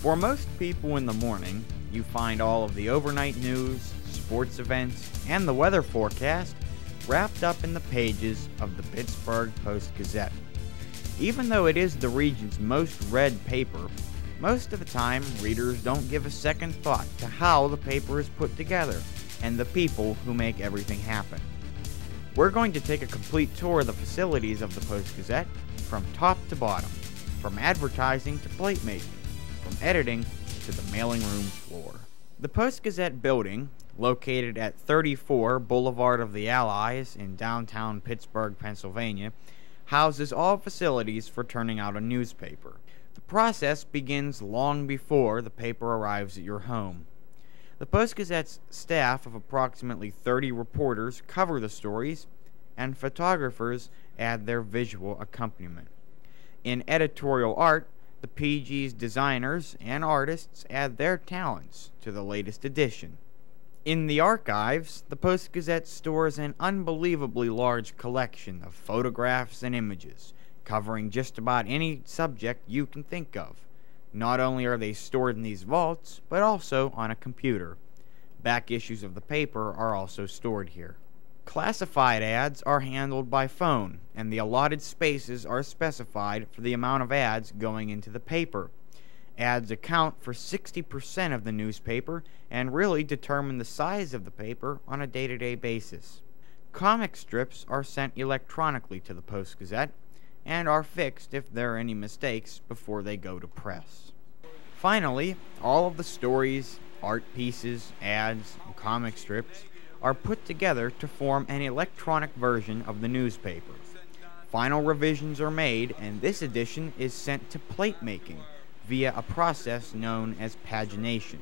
For most people in the morning, you find all of the overnight news, sports events, and the weather forecast wrapped up in the pages of the Pittsburgh Post-Gazette. Even though it is the region's most read paper, most of the time readers don't give a second thought to how the paper is put together and the people who make everything happen. We're going to take a complete tour of the facilities of the Post-Gazette from top to bottom, from advertising to plate making, from editing to the mailing room floor. The Post-Gazette building, located at 34 Boulevard of the Allies in downtown Pittsburgh, Pennsylvania, houses all facilities for turning out a newspaper. The process begins long before the paper arrives at your home. The Post-Gazette's staff of approximately 30 reporters cover the stories, and photographers add their visual accompaniment. In editorial art, the PG's designers and artists add their talents to the latest edition. In the archives, the Post-Gazette stores an unbelievably large collection of photographs and images, covering just about any subject you can think of. Not only are they stored in these vaults, but also on a computer. Back issues of the paper are also stored here. Classified ads are handled by phone, and the allotted spaces are specified for the amount of ads going into the paper. Ads account for 60% of the newspaper and really determine the size of the paper on a day-to-day basis. Comic strips are sent electronically to the Post-Gazette and are fixed if there are any mistakes before they go to press. Finally, all of the stories, art pieces, ads, and comic strips are put together to form an electronic version of the newspaper. Final revisions are made, and this edition is sent to plate making via a process known as pagination.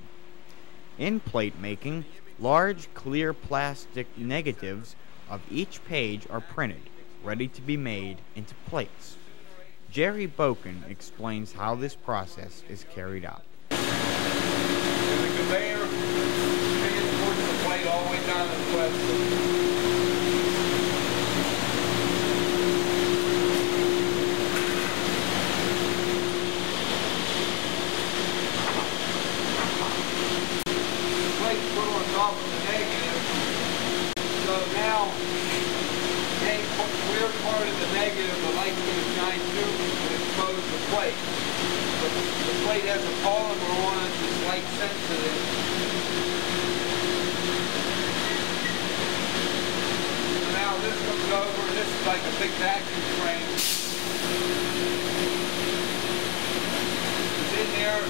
In plate making, large clear plastic negatives of each page are printed, ready to be made into plates. Jerry Boken explains how this process is carried out. The conveyor transports the plate all the way down to the website. Put on top of the negative, so now any clear part of the negative, the light's going to shine through and expose the plate. But the plate has a polymer on it that's light sensitive. So now this comes over, and this is like a big vacuum frame. It's in there,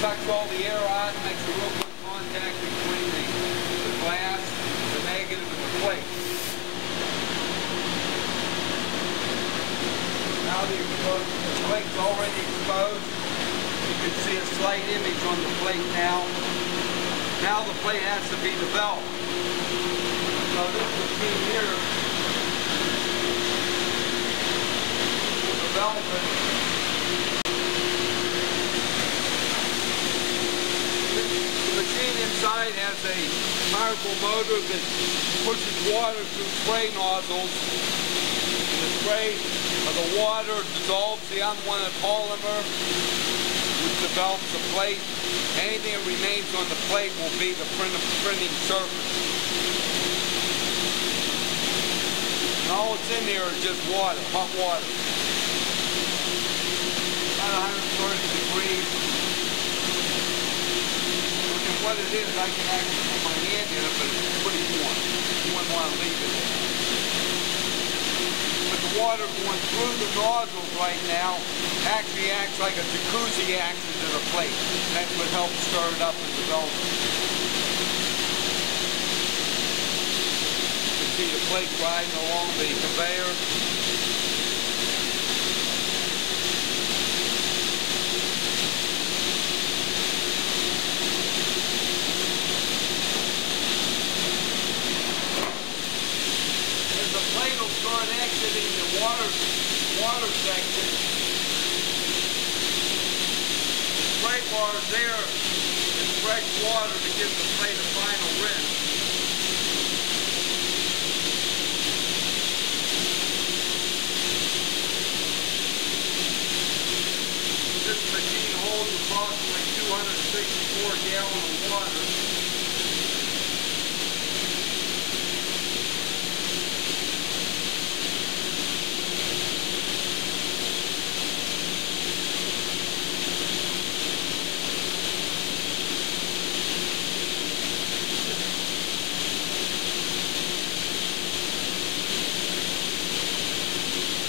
sucks all the air out, makes a real good contact between the glass, the negative, and the plate. Now the plate's already exposed. You can see a slight image on the plate now. Now the plate has to be developed. So this machine here will develop it. The machine inside has a powerful motor that pushes water through spray nozzles. And the spray of the water dissolves the unwanted polymer, which develops the plate. Anything that remains on the plate will be the printing surface. And all that's in there is just water, hot water. About 130 degrees. What it is, I can actually put my hand in it, but it's pretty warm. You wouldn't want to leave it there. But the water going through the nozzles right now actually acts like a jacuzzi action to the plate. That's what helps stir it up and develop it. You can see the plate riding along the conveyor. Will start exiting the water section. The spray bar is there in fresh water to give the plate a final rinse. This machine holds 164-gallon of water.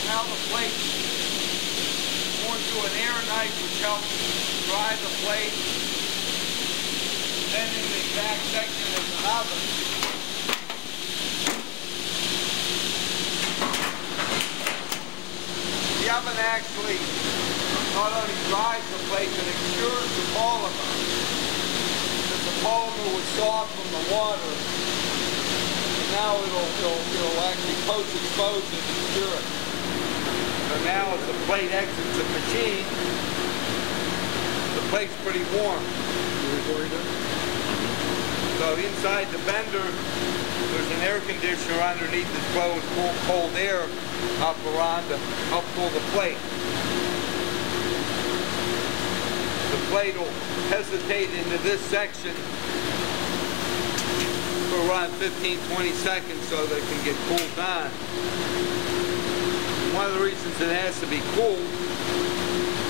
Now the plate going through an air knife which helps dry the plate. Then in the back section is an oven. The oven actually not only dries the plate but it cures the polymer. Because the polymer was soft from the water. And now it'll actually post-expose it and cure it. So now as the plate exits the machine, the plate's pretty warm. So inside the bender, there's an air conditioner underneath that's blowing cold air up around to help cool the plate. The plate will hesitate into this section for around 15-20 seconds so that it can get cooled down. One of the reasons it has to be cooled,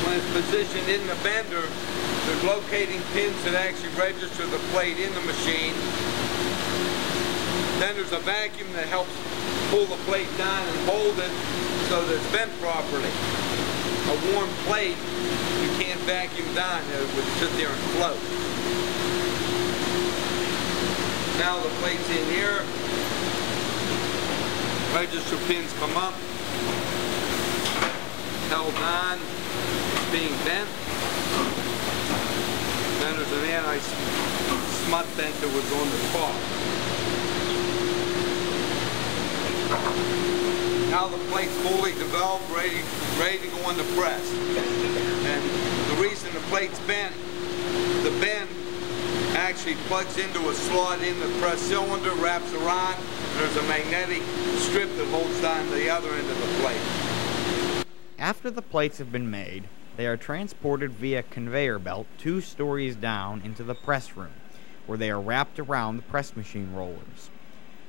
when it's positioned in the bender, there's locating pins that actually register the plate in the machine. Then there's a vacuum that helps pull the plate down and hold it so that it's bent properly. A warm plate, you can't vacuum down, it would sit there and float. Now the plate's in here, register pins come up, held on, being bent. Then there's an anti-smut vent that was on the top. Now the plate's fully developed, ready to go on the press. And the reason the plate's bent, the bend actually plugs into a slot in the press cylinder, wraps around, and there's a magnetic strip that holds down the other end of the plate. After the plates have been made, they are transported via conveyor belt 2 stories down into the press room, where they are wrapped around the press machine rollers.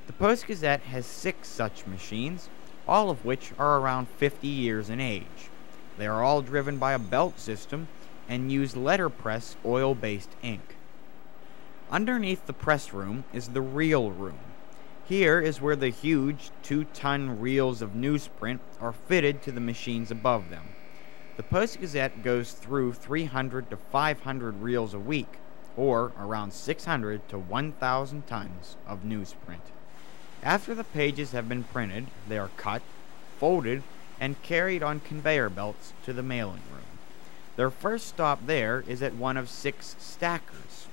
The Post-Gazette has 6 such machines, all of which are around 50 years in age. They are all driven by a belt system and use letterpress oil-based ink. Underneath the press room is the reel room. Here is where the huge 2-ton reels of newsprint are fitted to the machines above them. The Post-Gazette goes through 300 to 500 reels a week, or around 600 to 1,000 tons of newsprint. After the pages have been printed, they are cut, folded, and carried on conveyor belts to the mailing room. Their first stop there is at one of 6 stackers.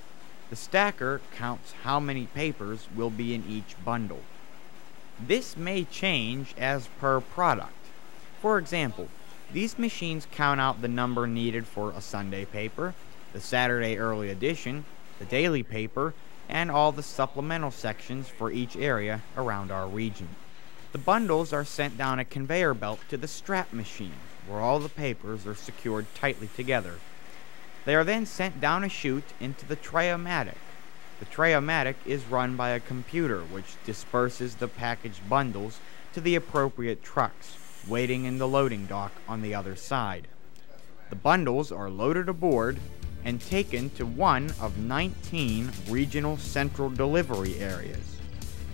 The stacker counts how many papers will be in each bundle. This may change as per product. For example, these machines count out the number needed for a Sunday paper, the Saturday early edition, the daily paper, and all the supplemental sections for each area around our region. The bundles are sent down a conveyor belt to the strap machine, where all the papers are secured tightly together. They are then sent down a chute into the tray-o-matic. The tray-o-matic is run by a computer which disperses the packaged bundles to the appropriate trucks, waiting in the loading dock on the other side. The bundles are loaded aboard and taken to one of 19 regional central delivery areas.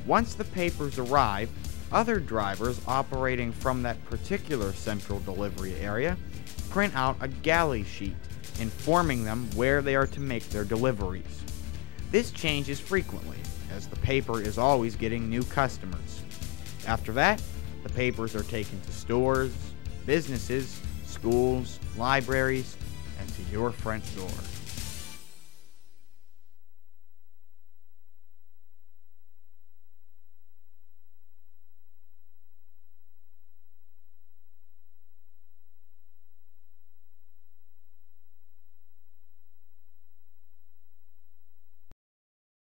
Once the papers arrive, other drivers operating from that particular central delivery area print out a galley sheet informing them where they are to make their deliveries. This changes frequently, as the paper is always getting new customers. After that, the papers are taken to stores, businesses, schools, libraries, and to your front door.